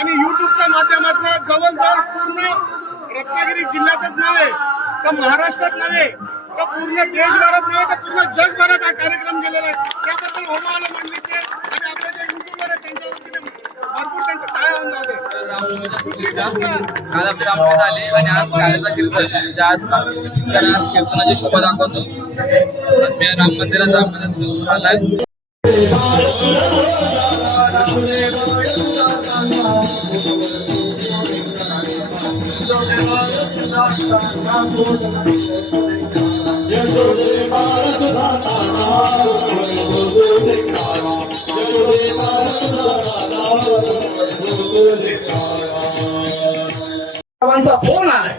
आणि युट्यूबच्या माध्यमातून जवळजवळ पूर्ण रत्नागिरी जिल्ह्यातच नव्हे तर महाराष्ट्रात नव्हे तर पूर्ण देशभरात नव्हे तर पूर्ण जगभरात हा कार्यक्रम गेलेला आहे. त्याबद्दल होमावाला मंडळीचे आणि आपले जे युट्यूबर आहेत त्यांच्या वतीने भरपूर त्यांच्या टाळ्या होऊन जाते. काल आपले रामकृष्ण आले आणि आज काल्याचा कीर्तन आज कीर्तनाची शोभा दाखवतो. राम मंदिरात आलाय. फोन आलाय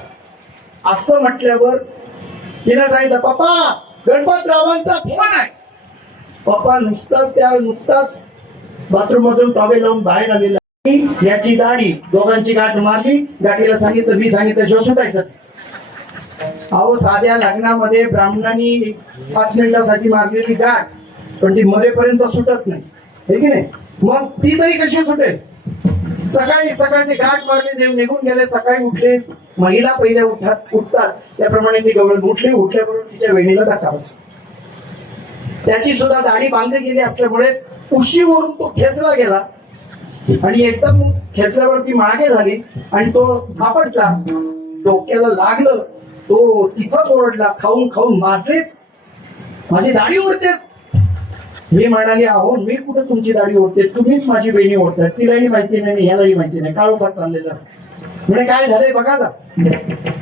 असं म्हटल्यावर तिने सांगितलं पप्पा गणपतरावांचा फोन आहे. पप्पा नुकताच बाथरूम मधून टॉवेल लावून बाहेर आलेला. याची दाढी दोघांची गाठ मारली. गाठीला सांगितलं मी सांगितलं शिवाय सुटायचं. अहो साध्या लग्नामध्ये ब्राह्मणांनी 5 मिनिटासाठी मारलेली गाठ पण ती मरेपर्यंत सुटत नाही हे की नाही. मग ती तरी कशी सुटेल. सकाळची गाठ मारली देव निघून गेले. सकाळी उठले महिला पहिल्या उठतात त्याप्रमाणे ती गवळण उठल्याबरोबर तिच्या वेणीला धक्का बसला. त्याची सुद्धा दाढी बांधली गेली असल्यामुळे उशीवरून तो खेचला गेला आणि एकदम खेचल्यावरती मागे झाली आणि तो थापटला. डोक्याला लागलं. तो तिथंच ओरडला खाऊन खाऊन मारलेस माझी दाढी ओढतेस. मी म्हणाली अहो मी कुठे तुमची दाढी ओढते तुम्हीच माझी वेणी ओढताय. तिलाही माहिती नाही यालाही माहिती नाही. काळोखात चाललेलं म्हणजे काय झालंय बघा ना.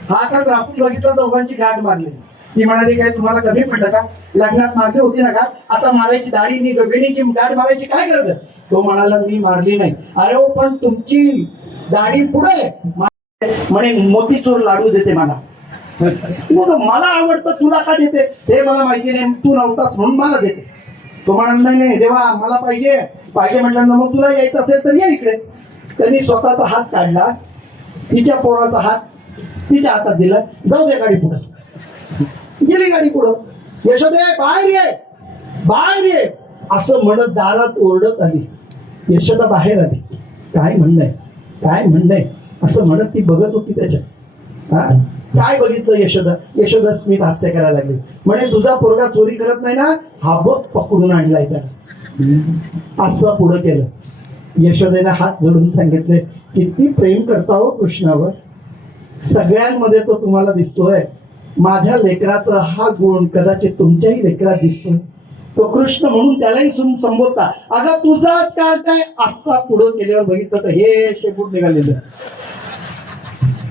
हातात राखून बघितलं दोघांची गाठ मारली. ती म्हणाली काय तुम्हाला कमी पडलं का लग्नात मारली होती ना का आता मारायची दाढी वेणीची गाठ मारायची काय गरज. तो म्हणाला मी मारली नाही. अरे हो पण तुमची दाढी पुढे म्हणे मोतीचूर लाडू देते मला. मला आवडतं तुला का देते हे मला माहिती नाही तू नव्हतास म्हणून मला देते. तो म्हणाला नाही देवा मला पाहिजे म्हटलं मग तुला यायचं असेल तर या इकडे. त्यांनी स्वतःचा हात काढला. तिच्या पोराचा हात तिच्या हातात दिला. जाऊ दे गाडी पुढे. गेली गाडी पुढं. यशोदे बाहेर ये असं म्हणत दारात ओरडत आली. यशोदा बाहेर आली. काय म्हणणंय असं म्हणत ती बघत होती त्याच्यात. काय बघितलं यशोदा स्मित हास्य करायला लागली. म्हणे तुझा पोरगा चोरी करत नाही ना हा बघ पकडून आणलाय त्याला. असं पुढं केलं. यशोदेने हात जोडून सांगितले किती प्रेम करता हो कृष्णावर. सगळ्यांमध्ये तो तुम्हाला दिसतोय. माझ्या लेकराचा हा गुण कदाचित तुमच्याही लेकरात दिसतोय. तो कृष्ण म्हणून त्यालाही संबोधता. अगं तुझाच काय असा पुढं केल्यावर बघितलं तर हे शेपूट निघालेलं.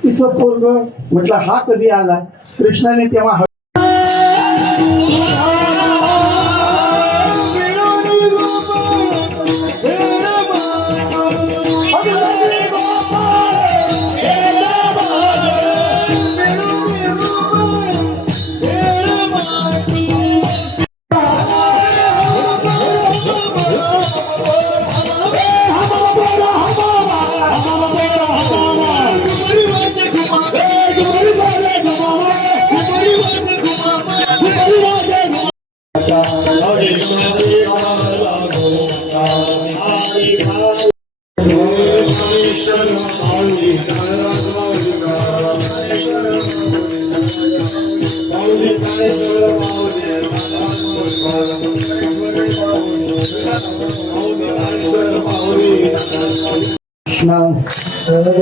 तिचं पोरग म्हटलं हा कधी आला. कृष्णाने तेव्हा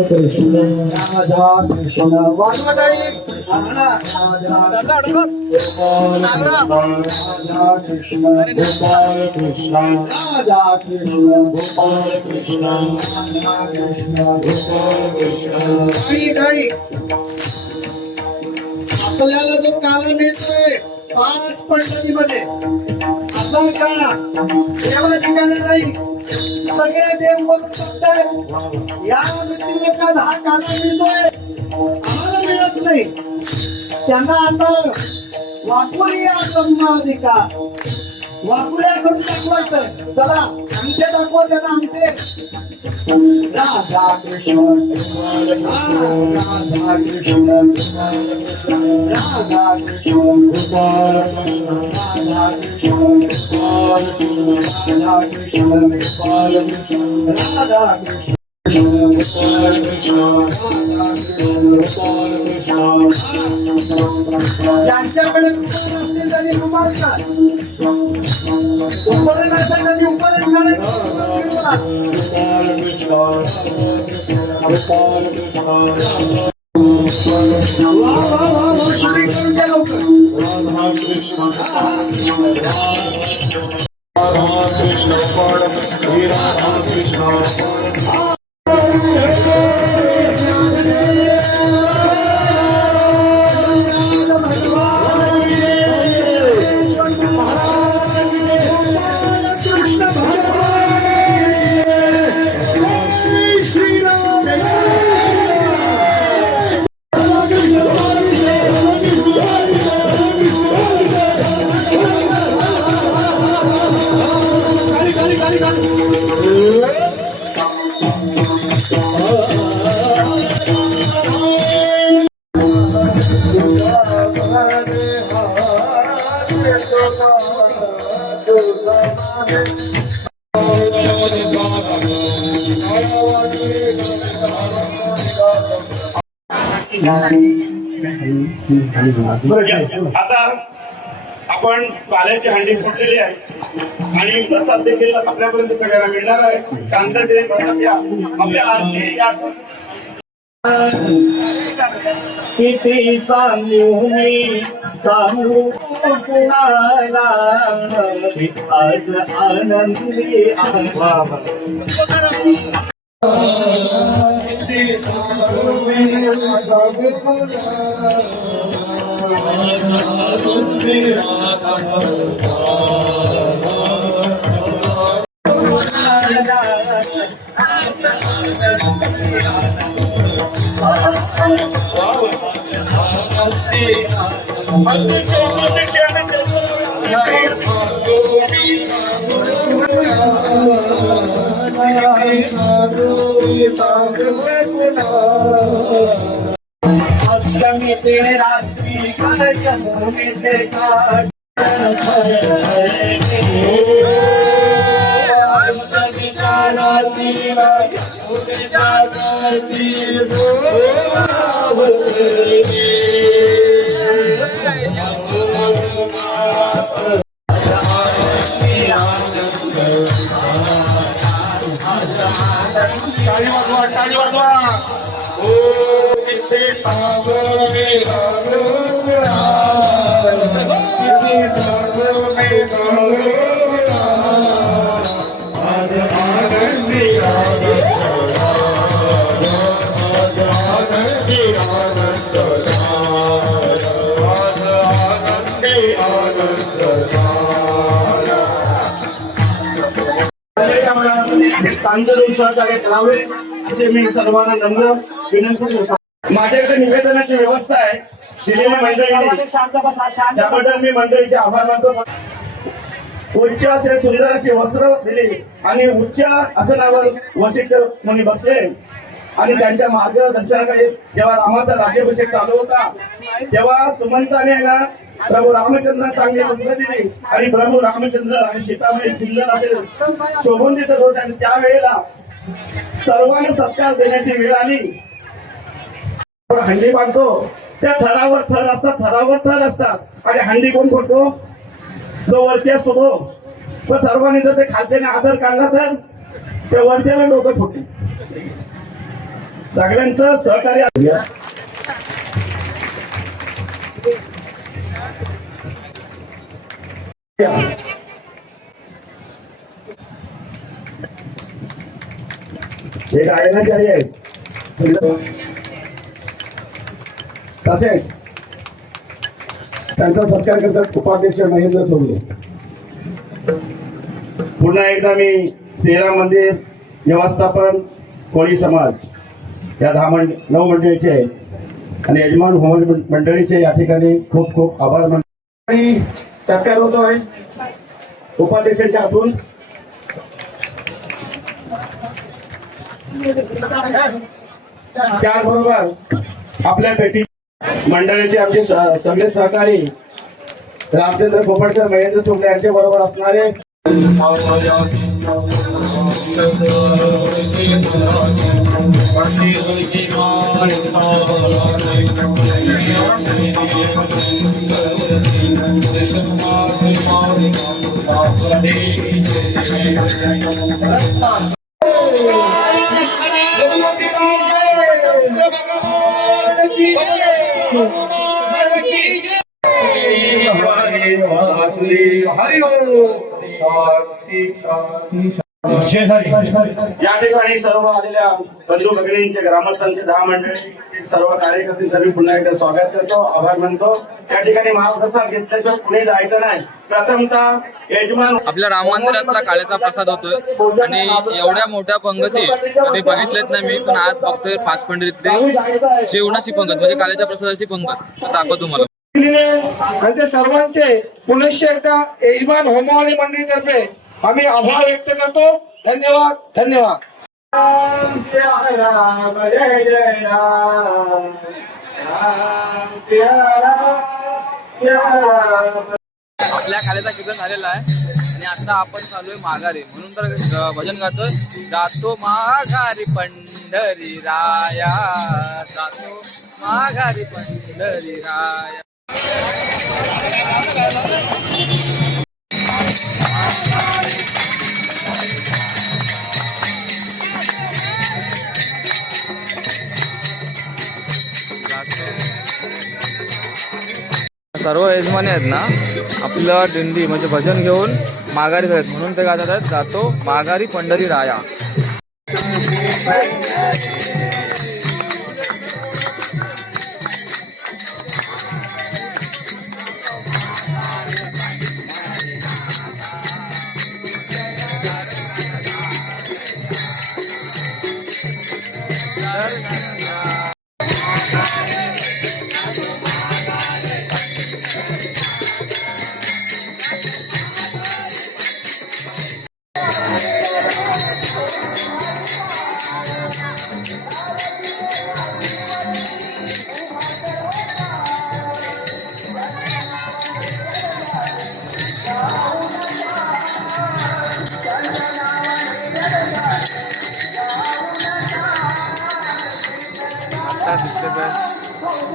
कृष्ण राधा कृष्ण वाजवणारी राधा कृष्ण गोपाल कृष्ण राधा कृष्ण गोपाल कृष्ण राधा कृष्ण गोपाल कृष्ण. गाडी आपल्याला जो काल मिळतोय 5 पद्धतीमध्ये असा काळा देवा ठिकाणी नाही. सगळे देव बोलू शकतात या व्यक्तीला हा काला मिळतोय आम्हाला मिळत नाही. त्यांना आता वाकुलिया संवादिका वाकुल्या करून दाखवायचं. चला अंगठे दाखवा त्यांना अंगठे. राधा कृष्ण राधा कृष्ण राधा कृष्ण गोपाल राधा कृष्ण गोपाल राधा कृष्ण गोपाल राधा कृष्ण ज्यांच्याकडे रुमाल असतील त्यांनी रुमाल काढ, उपकरण असेल त्यांनी उपकरण शूटिंग करून द्या लवकर. आता आपण पाल्याची हंडी फोडलेली आहे आणि प्रसाद देखील आपल्यापर्यंत सगळ्यांना मिळणार आहे. शांततेने प्रसाद घ्या. आपल्या आरती या किती सांगू मी सांगू कुणाला, आज आनंदी अष्टमीचे रात्री कार्यक्रमीचे काढ टाळी वाजवा, टाळी वाजवा. ओ किती सागर में सांगून सहकार्य करावे असे मी सर्वांना नम्र विनंती करतो. माझ्याकडे निवेदनाची व्यवस्था आहे दिलेल्या मंडळीने, त्याबद्दल मी मंडळीचे आभार मानतो. उच्च असे सुंदर असे वस्त्र दिले आणि उच्च आसनावर वशिष्ठ मुनी बसले आणि त्यांच्या मार्गदर्शनाखाली जेव्हा रामाचा राज्याभिषेक चालू होता तेव्हा सुमंताने ना प्रभू रामचंद्र चांगली वस्त्र दिली आणि प्रभू रामचंद्र आणि सीतामाई सुंदर असे शोभून दिसत होते. आणि त्यावेळेला सर्वांना सत्कार देण्याची वेळ आली. आपण हंडी बांधतो त्या थरावर थर असतात, थरावर थर असतात आणि हंडी कोण फोडतो? जो वरती असतो तो. पण सर्वांनी जर ते खालच्याने आदर काढला तर त्या वरच्याला डोकं फुटते. सगळ्यांचं सहकार्य एक आयनाचार्य आहेत तसेच त्यांचा सत्कार करतात उपाध्यक्ष महेंद्र सोबले. पुन्हा एकदा मी श्रीराम मंदिर व्यवस्थापन कोळी समाज या 9 मंडळीचे आणि यजमान होम मंडळीचे या ठिकाणी खूप खूप आभार मानतो. आणि सत्कार होतोय उपाध्यक्षांच्या हातून. त्याबरोबर आपल्या पेटी मंडळाचे आमचे सगळे सहकारी रामचंद्र पोपटकर, महेंद्र चोपडे यांच्या बरोबर असणारे या ठिकाणी सर्व आलेल्या बंधू भगिनींचे ग्रामस्थांचे 10 मंडळी सर्व कार्यकर्त्यांचं मी पुन्हा एकदा स्वागत करतो, आभार मानतो. या ठिकाणी महाप्रसाद घेतल्याशिवाय पुढे जायचं नाही. प्रथमतः यजमान आपल्या राम मंदिरातला काळ्याचा प्रसाद होतोय आणि एवढ्या मोठ्या पंगती कधी बघितलेत नाही मी, पण आज बघतोय 5 पंढरीतली जेवणाची पंगत म्हणजे काळ्याच्या प्रसादाची पंगत. दाखव तुम्हाला आणि सर्वांचे पुनश्च एकदा यजमान होमवाली मंडळीतर्फे आम्ही आभार व्यक्त करतो. धन्यवाद धन्यवाद. आपल्या काळ्याचा कीर्तन झालेला आहे आणि आता आपण चालूय माघारी, म्हणून तर भजन गातोय. जातो माघारी पंढरी राया, जातो माघारी पंढरी राया. सर्व यजमानी आहेत ना आपलं दिंडी म्हणजे भजन घेऊन माघारी आहेत, म्हणून ते गातात आहेत जातो माघारी पंढरी राया.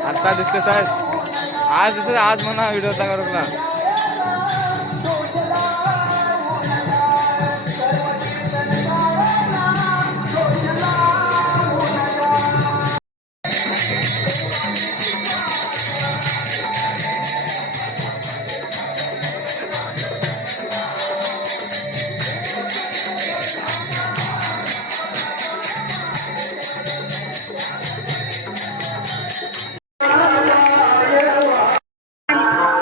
आता दिसते साहेब, आज दिसत आज म्हणा व्हिडिओ करूला.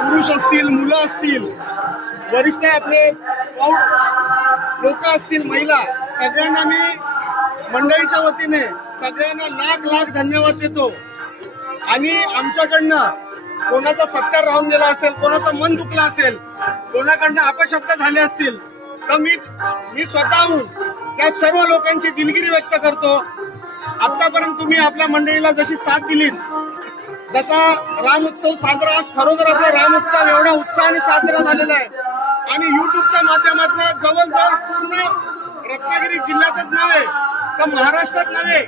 पुरुष असतील, मुलं असतील, वरिष्ठ आपले लोक असतील, महिला, सगळ्यांना मी मंडळीच्या वतीने सगळ्यांना लाख लाख धन्यवाद देतो. आणि आमच्याकडनं कोणाचा सत्कार राहून गेला असेल, कोणाचं मन दुखलं असेल, कोणाकडनं अपशब्द झाले असतील तर मी स्वतःहून त्या सर्व लोकांची दिलगिरी व्यक्त करतो. आतापर्यंत तुम्ही आपल्या मंडळीला जशी साथ दिलीत, जसा राम उत्सव साजरा, आज खरोखर आपला राम उत्सव एवढा उत्साहाने साजरा झालेला आहे. आणि युट्यूबच्या माध्यमातून जवळजवळ पूर्ण रत्नागिरी जिल्ह्यातच नव्हे तर महाराष्ट्रात नव्हे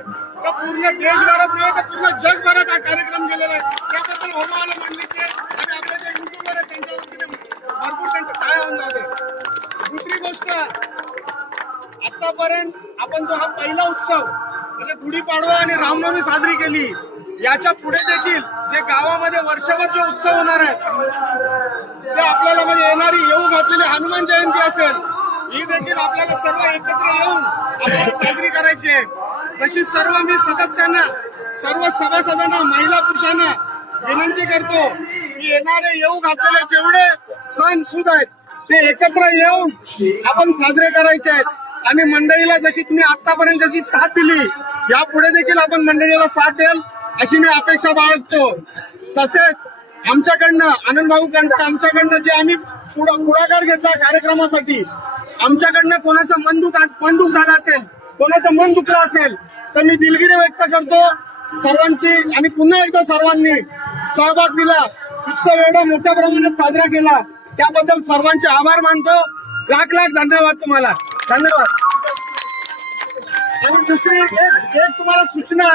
तर पूर्ण देशभरात नव्हे तर पूर्ण जगभरात हा कार्यक्रम गेलेला आहे. त्याबद्दल होमवाला मंडळीचे आणि आपले जे युट्यूबर आहेत त्यांच्या वतीने भरपूर त्यांच्या टाळ्या होऊन जाते. दुसरी गोष्ट, आतापर्यंत आपण जो हा पहिला उत्सव म्हणजे गुढीपाडवा आणि रामनवमी साजरी केली, याच्या पुढे देखील जे गावामध्ये वर्षभर जो उत्सव होणार आहे ते आपल्याला म्हणजे येणारी येऊ घातलेली हनुमान जयंती असेल, ही देखील आपल्याला सर्व एकत्र येऊन आपल्याला साजरी करायची आहे. तशी सर्व मी सदस्यांना, सर्व सभासदांना, महिला पुरुषांना विनंती करतो की येणारे येऊ घातलेले जेवढे सण सुद आहेत ते एकत्र येऊन आपण साजरे करायचे आहेत. आणि मंडळीला जशी तुम्ही आतापर्यंत जशी साथ दिली, यापुढे देखील आपण मंडळीला साथ द्याल अशी मी अपेक्षा बाळगतो. तसेच आमच्याकडनं आनंदभाऊ कंठ आमच्याकडनं जे आम्ही पुढाकार घेतला कार्यक्रमासाठी, आमच्याकडनं कोणाचं मन दुख झालं असेल, कोणाचं मन दुखलं असेल तर मी दिलगिरी व्यक्त करतो सर्वांची. आणि पुन्हा एकदा सर्वांनी सहभाग दिला, उत्सव एवढा मोठ्या प्रमाणात साजरा केला, त्याबद्दल सर्वांचे आभार मानतो. लाख लाख धन्यवाद तुम्हाला. धन्यवाद. आणि दुसरी एक तुम्हाला सूचना